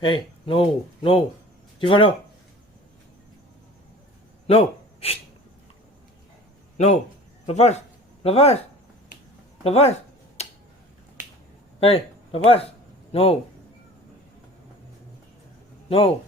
Hey, no, no. Siva, no. No. Shh. No. Lepas. Lepas. Lepas. Hey, lepas. No. No.